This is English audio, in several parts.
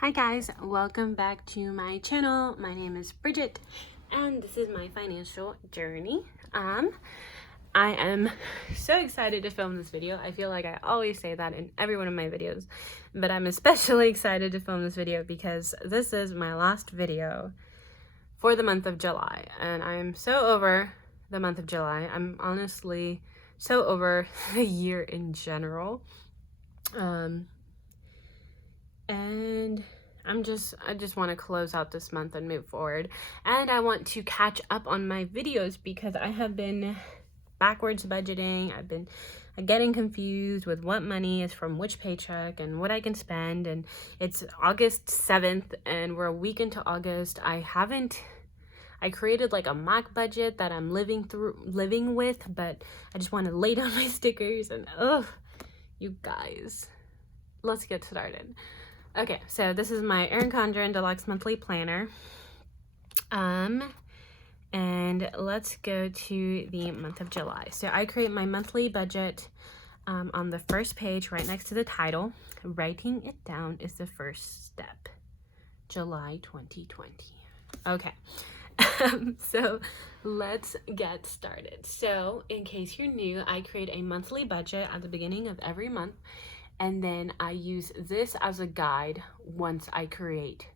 Hi guys, welcome back to my channel. My name is Bridget and this is my financial journey. I am so excited to film this video. I feel like I always say that in every one of my videos, but I'm especially excited to film this video because this is my last video for the month of July, and I'm so over the month of July. I'm honestly so over the year in general. And I just want to close out this month and move forward. And I want to catch up on my videos because I have been backwards budgeting. I've been getting confused with what money is from which paycheck and what I can spend. And it's August 7th and we're a week into August. I created like a mock budget that I'm living with, but I just want to lay down my stickers and you guys, let's get started. Okay, so this is my Erin Condren Deluxe Monthly Planner. And let's go to the month of July. So I create my monthly budget on the first page right next to the title. Writing it down is the first step. July 2020. Okay. So let's get started. So in case you're new, I create a monthly budget at the beginning of every month. And then I use this as a guide once I create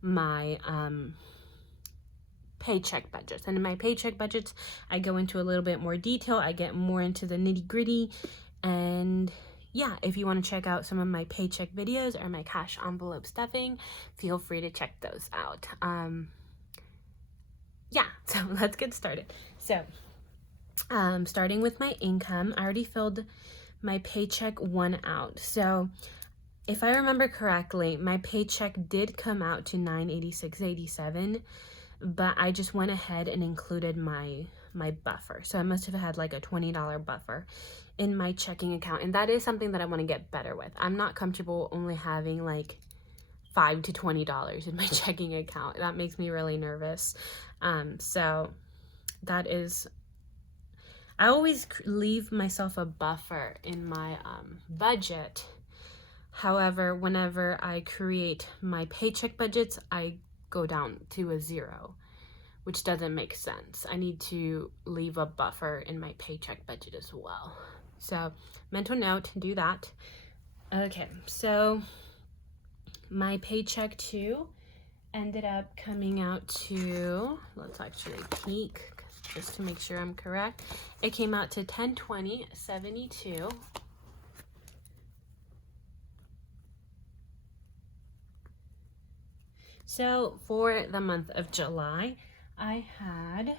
my paycheck budgets. And in my paycheck budgets, I go into a little bit more detail. I get more into the nitty gritty. And yeah, if you want to check out some of my paycheck videos or my cash envelope stuffing, feel free to check those out. Yeah, so let's get started. So starting with my income, I already filled my paycheck one out. So if I remember correctly, my paycheck did come out to $986.87, but I just went ahead and included my buffer. So I must have had like a $20 buffer in my checking account, and that is something that I want to get better with. I'm not comfortable only having like $5 to $20 in my checking account. That makes me really nervous. So that is, I always leave myself a buffer in my budget. However, whenever I create my paycheck budgets, I go down to a zero, which doesn't make sense. I need to leave a buffer in my paycheck budget as well. So mental note, do that. Okay, so my paycheck too ended up coming out to, let's actually peek just to make sure I'm correct. It came out to $1020.72. So for the month of July, I had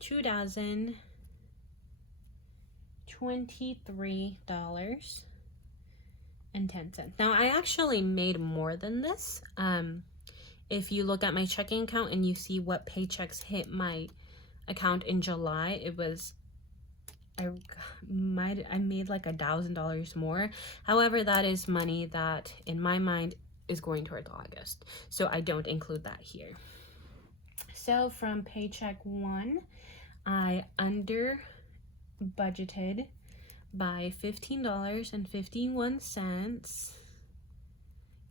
$2,023.10. Now I actually made more than this. If you look at my checking account and you see what paychecks hit my account in July, it was, I made like $1,000 more. However, that is money that in my mind is going towards August, so I don't include that here. So from paycheck one, I under budgeted by $15.51.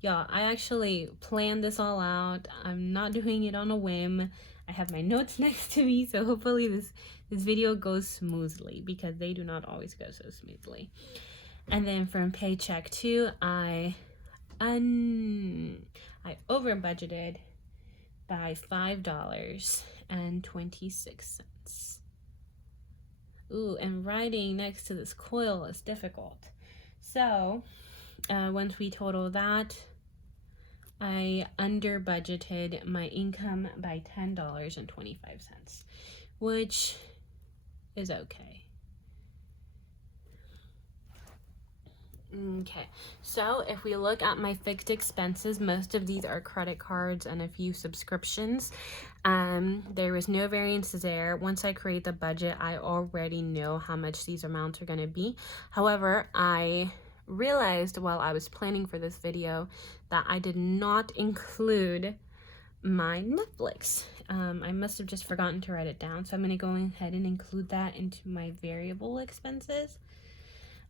Y'all, I actually planned this all out. I'm not doing it on a whim. I have my notes next to me, so hopefully this video goes smoothly because they do not always go so smoothly. And then from paycheck two, I over budgeted by $5.26. Ooh, and writing next to this coil is difficult. So once we total that, I under budgeted my income by $10.25, which is okay. Okay, so if we look at my fixed expenses, most of these are credit cards and a few subscriptions. There was no variance there. Once I create the budget, I already know how much these amounts are going to be. However, I realized while I was planning for this video that I did not include my Netflix. I must have just forgotten to write it down, so I'm going to go ahead and include that into my variable expenses.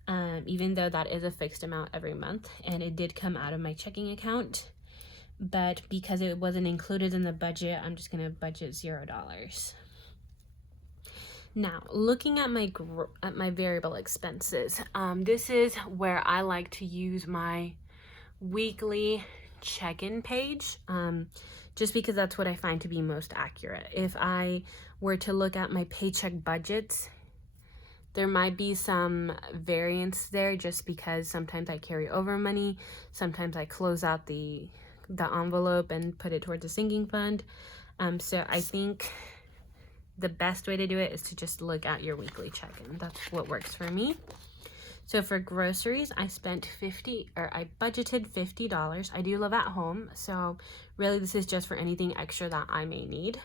even though that is a fixed amount every month, and it did come out of my checking account. But because it wasn't included in the budget, I'm just gonna budget $0. Now, looking at my variable expenses, this is where I like to use my weekly check-in page, just because that's what I find to be most accurate. If I were to look at my paycheck budgets, there might be some variance there just because sometimes I carry over money, sometimes I close out the envelope and put it towards a sinking fund. So I think the best way to do it is to just look at your weekly check-in. That's what works for me. So for groceries, I budgeted $50. I do live at home, so really this is just for anything extra that I may need.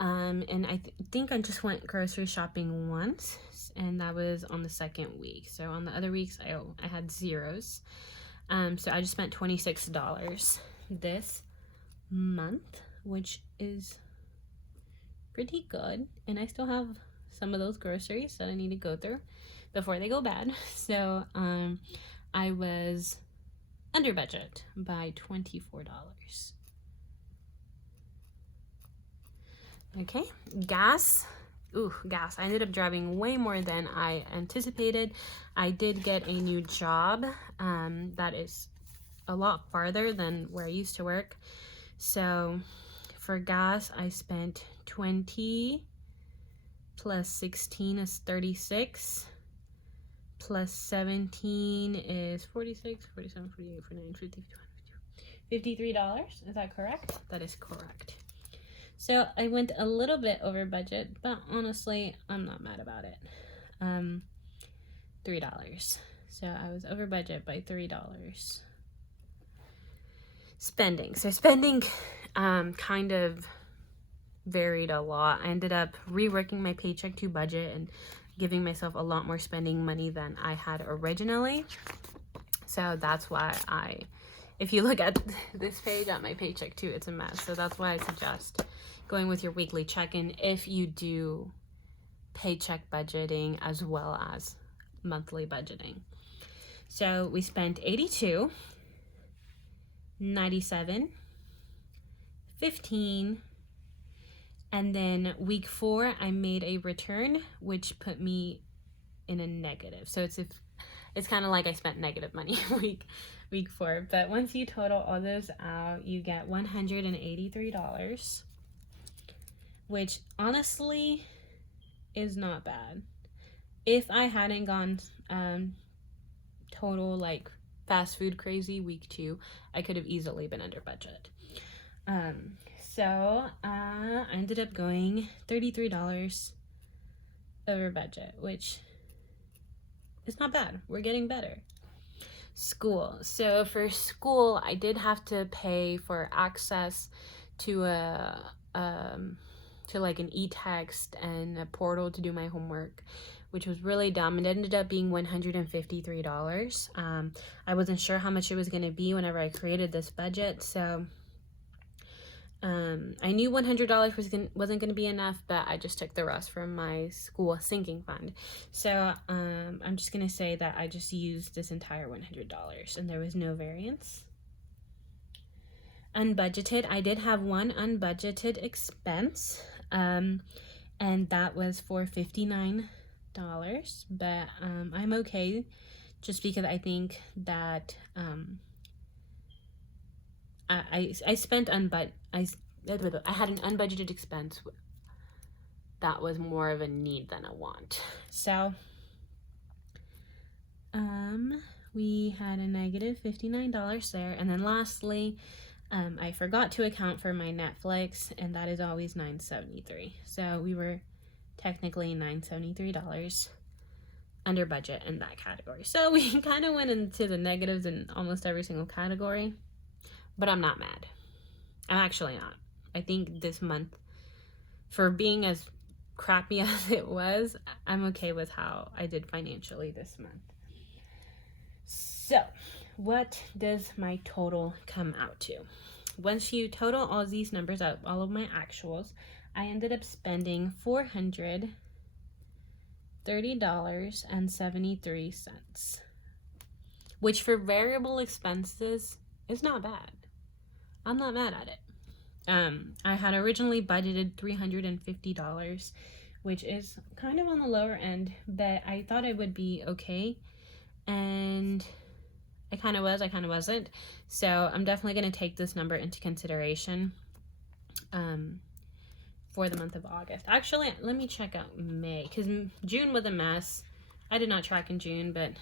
And I think I just went grocery shopping once, and that was on the second week. So on the other weeks, I had zeros. So I just spent $26 this month, which is pretty good. And I still have some of those groceries that I need to go through before they go bad. So I was under budget by $24. Okay, gas. Gas. I ended up driving way more than I anticipated. I did get a new job that is a lot farther than where I used to work. So for gas, I spent 20 plus 16 is 36 plus 17 is 46, 47, 48, 49, 50, $53. Is that correct? That is correct. So I went a little bit over budget, but honestly, I'm not mad about it. $3. So I was over budget by $3. Spending. So spending kind of varied a lot. I ended up reworking my paycheck to budget and giving myself a lot more spending money than I had originally. So that's why if you look at this page at my paycheck too, it's a mess. So that's why I suggest going with your weekly check-in if you do paycheck budgeting as well as monthly budgeting. So we spent 82, 97, 15, and then week 4 I made a return, which put me in a negative. So it's kind of like I spent negative money week 4, but once you total all those out, you get $183, which honestly is not bad. If I hadn't gone total like fast food crazy week 2, I could have easily been under budget. So I ended up going $33 over budget, which is not bad. We're getting better. School. So for school, I did have to pay for access to like an e-text and a portal to do my homework, which was really dumb. It ended up being $153. I wasn't sure how much it was going to be whenever I created this budget, so I knew $100 wasn't going to be enough, but I just took the rest from my school sinking fund. So I'm just going to say that I just used this entire $100 and there was no variance. Unbudgeted. I did have one unbudgeted expense, and that was for $59, but I'm okay just because I think that I spent I had an unbudgeted expense that was more of a need than a want. So we had a negative $59 there, and then lastly, I forgot to account for my Netflix, and that is always $9.73. So we were technically $973 under budget in that category. So we kind of went into the negatives in almost every single category, but I'm not mad. I'm actually not. I think this month, for being as crappy as it was, I'm okay with how I did financially this month. So what does my total come out to? Once you total all these numbers out, all of my actuals, I ended up spending $400 $30.73, which for variable expenses is not bad. I'm not mad at it. I had originally budgeted $350, which is kind of on the lower end, but I thought it would be okay. And I kind of was, I kind of wasn't. So I'm definitely going to take this number into consideration for the month of August. Actually, let me check out May, because June was a mess. I did not track in June, but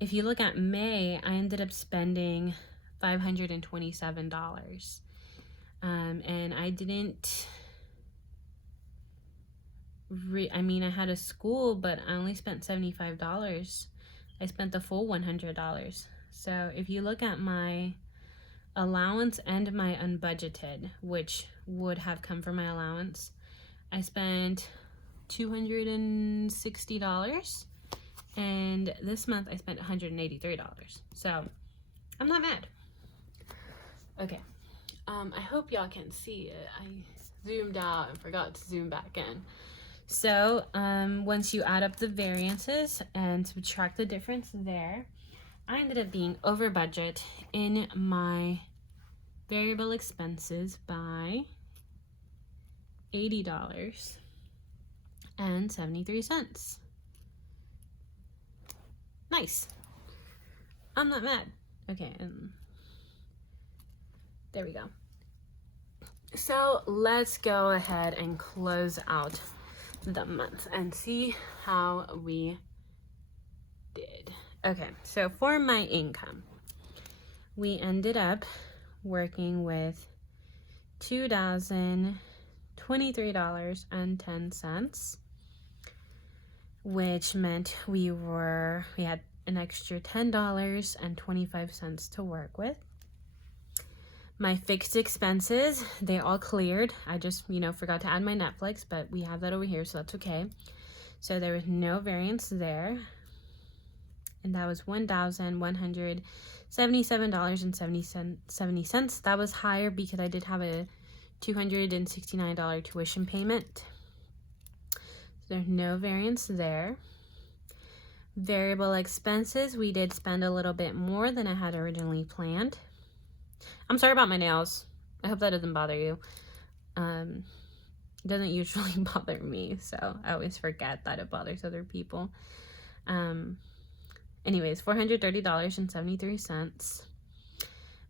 if you look at May, I ended up spending $527. And I didn't, I had a school, but I only spent $75. I spent the full $100. So if you look at my allowance and my unbudgeted, which would have come from my allowance, I spent $260. And this month I spent $183. So I'm not mad. Okay. I hope y'all can see it. I zoomed out and forgot to zoom back in. So once you add up the variances and subtract the difference there, I ended up being over budget in my variable expenses by $80.73. Nice. I'm not mad. Okay, and there we go. So let's go ahead and close out the month and see how we did. Okay, so for my income, we ended up working with $2,023.10, which meant we had an extra $10.25 to work with. My fixed expenses, they all cleared. I just, forgot to add my Netflix, but we have that over here, so that's okay. So there was no variance there. And that was $1,177.70. That was higher because I did have a $269 tuition payment. So there's no variance there. Variable expenses, we did spend a little bit more than I had originally planned. I'm sorry about my nails. I hope that doesn't bother you. It doesn't usually bother me, so I always forget that it bothers other people. Anyways, $430.73,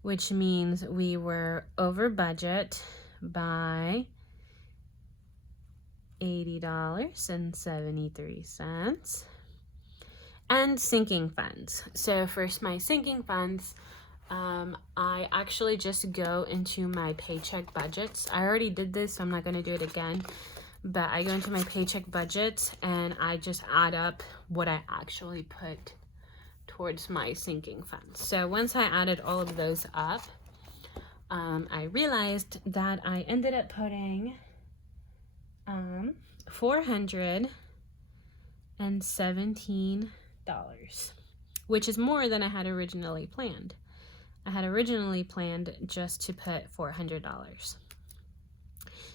which means we were over budget by $80.73. And sinking funds. So first, my sinking funds, I actually just go into my paycheck budgets. I already did this, so I'm not going to do it again. But I go into my paycheck budgets and I just add up what I actually put towards my sinking funds. So once I added all of those up, I realized that I ended up putting $417, which is more than I had originally planned. I had originally planned just to put $400.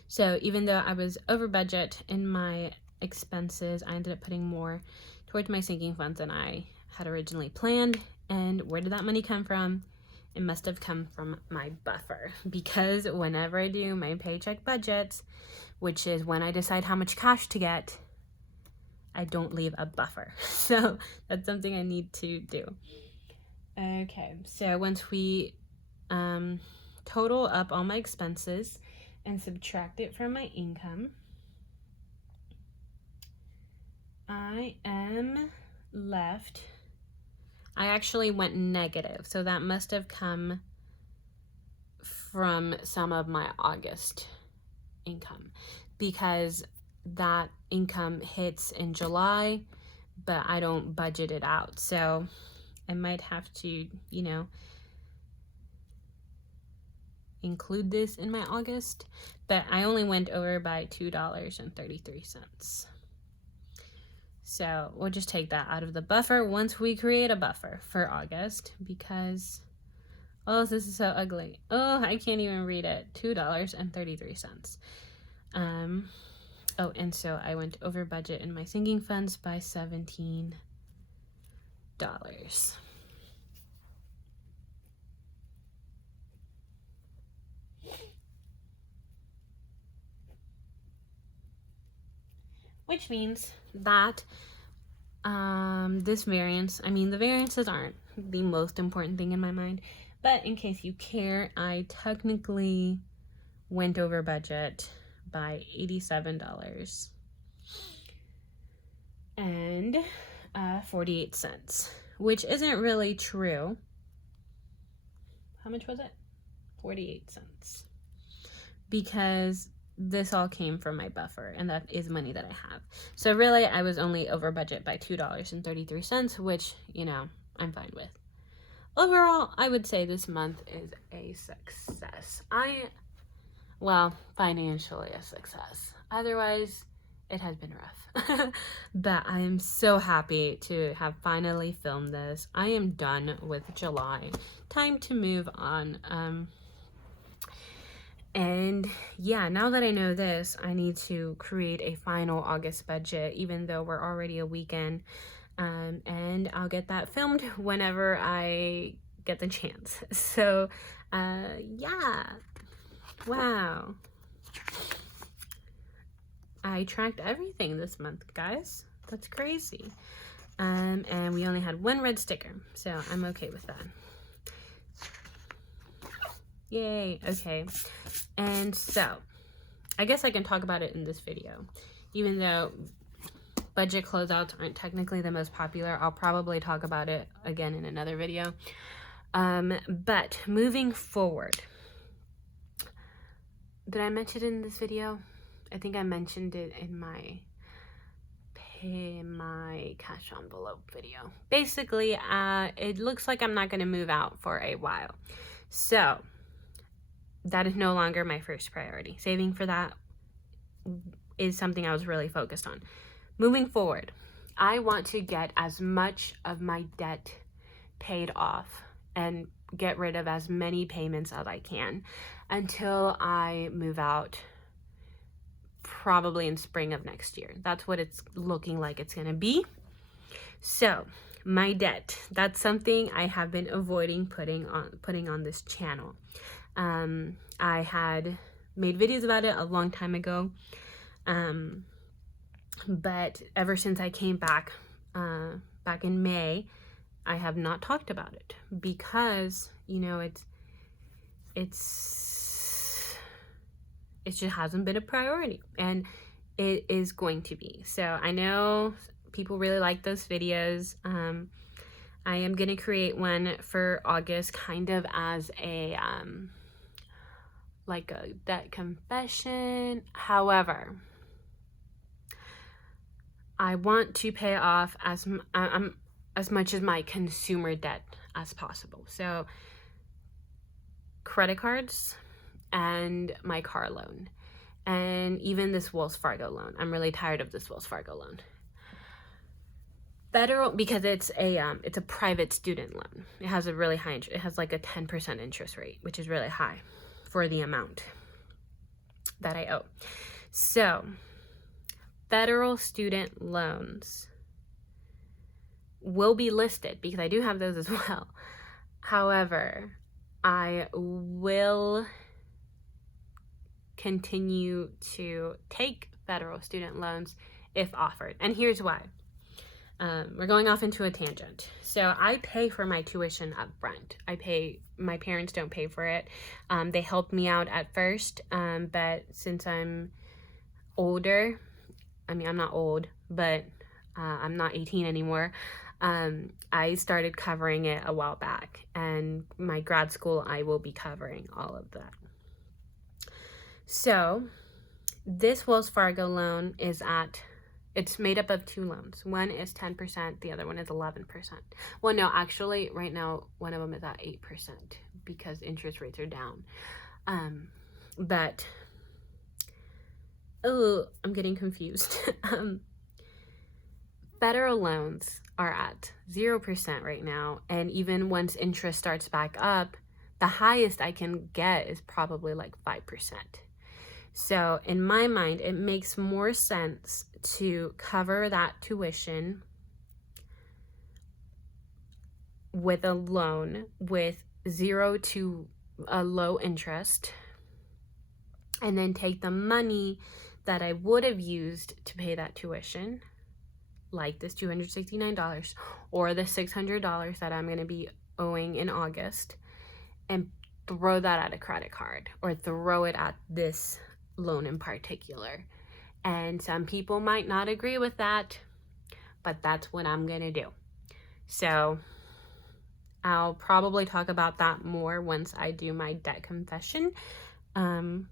So even though I was over budget in my expenses, I ended up putting more towards my sinking funds than I had originally planned. And where did that money come from? It must have come from my buffer, because whenever I do my paycheck budgets, which is when I decide how much cash to get, I don't leave a buffer. So that's something I need to do. Okay, so once we total up all my expenses and subtract it from my income, I am left, I actually went negative, so that must have come from some of my August income, because that income hits in July, but I don't budget it out. So I might have to, include this in my August, but I only went over by $2.33. So we'll just take that out of the buffer once we create a buffer for August, because, oh, this is so ugly. Oh, I can't even read it. $2.33. Oh, and so I went over budget in my sinking funds by $17. Which means that this variance, I mean, the variances aren't the most important thing in my mind, but in case you care, I technically went over budget by $87 and 48 cents, which isn't really true. How much was it? 48 cents. Because this all came from my buffer, and that is money that I have. So really, I was only over budget by $2.33, which, you know, I'm fine with. Overall, I would say this month is a success. Well, financially a success. Otherwise, it has been rough. But I am so happy to have finally filmed this. I am done with July. Time to move on. And yeah, now that I know this, I need to create a final August budget, even though we're already a weekend. And I'll get that filmed whenever I get the chance. So, yeah. Wow. I tracked everything this month, guys. That's crazy. And we only had one red sticker, so I'm okay with that. Yay, okay. And so, I guess I can talk about it in this video. Even though budget closeouts aren't technically the most popular, I'll probably talk about it again in another video. But moving forward, did I mention it in this video? I think I mentioned it in my cash envelope video. Basically, it looks like I'm not going to move out for a while. So, that is no longer my first priority. Saving for that is something I was really focused on. Moving forward, I want to get as much of my debt paid off and get rid of as many payments as I can until I move out, probably in spring of next year. That's what it's looking like it's going to be. So, my debt, that's something I have been avoiding putting on this channel. I had made videos about it a long time ago, but ever since I came back in May, I have not talked about it because, you know, it just hasn't been a priority, and it is going to be. So I know people really like those videos. I am going to create one for August, kind of as a like a debt confession. However, I want to pay off as much of my consumer debt as possible. So credit cards and my car loan, and even this Wells Fargo loan. I'm really tired of this Wells Fargo loan. Federal, because it's a private student loan. It has a really high interest. It has like a 10% interest rate, which is really high for the amount that I owe. So, federal student loans will be listed because I do have those as well. However, I will continue to take federal student loans if offered. And here's why. We're going off into a tangent. So I pay for my tuition up front. My parents don't pay for it. They helped me out at first, but since I'm older, I mean, I'm not old, but I'm not 18 anymore. I started covering it a while back, and my grad school, I will be covering all of that. So this Wells Fargo loan it's made up of two loans. One is 10%, the other one is 11%. Well, no, actually, right now, one of them is at 8% because interest rates are down. But, I'm getting confused. Federal loans are at 0% right now, and even once interest starts back up, the highest I can get is probably like 5%. So in my mind, it makes more sense to cover that tuition with a loan with 0 to a low interest, and then take the money that I would have used to pay that tuition, like this $269 or the $600 that I'm going to be owing in August, and throw that at a credit card or throw it at this loan in particular. And some people might not agree with that, but that's what I'm going to do. So I'll probably talk about that more once I do my debt confession. And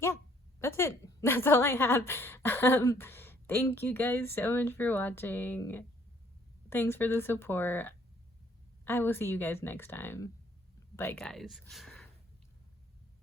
yeah, that's it. That's all I have. Thank you guys so much for watching. Thanks for the support. I will see you guys next time. Bye, guys.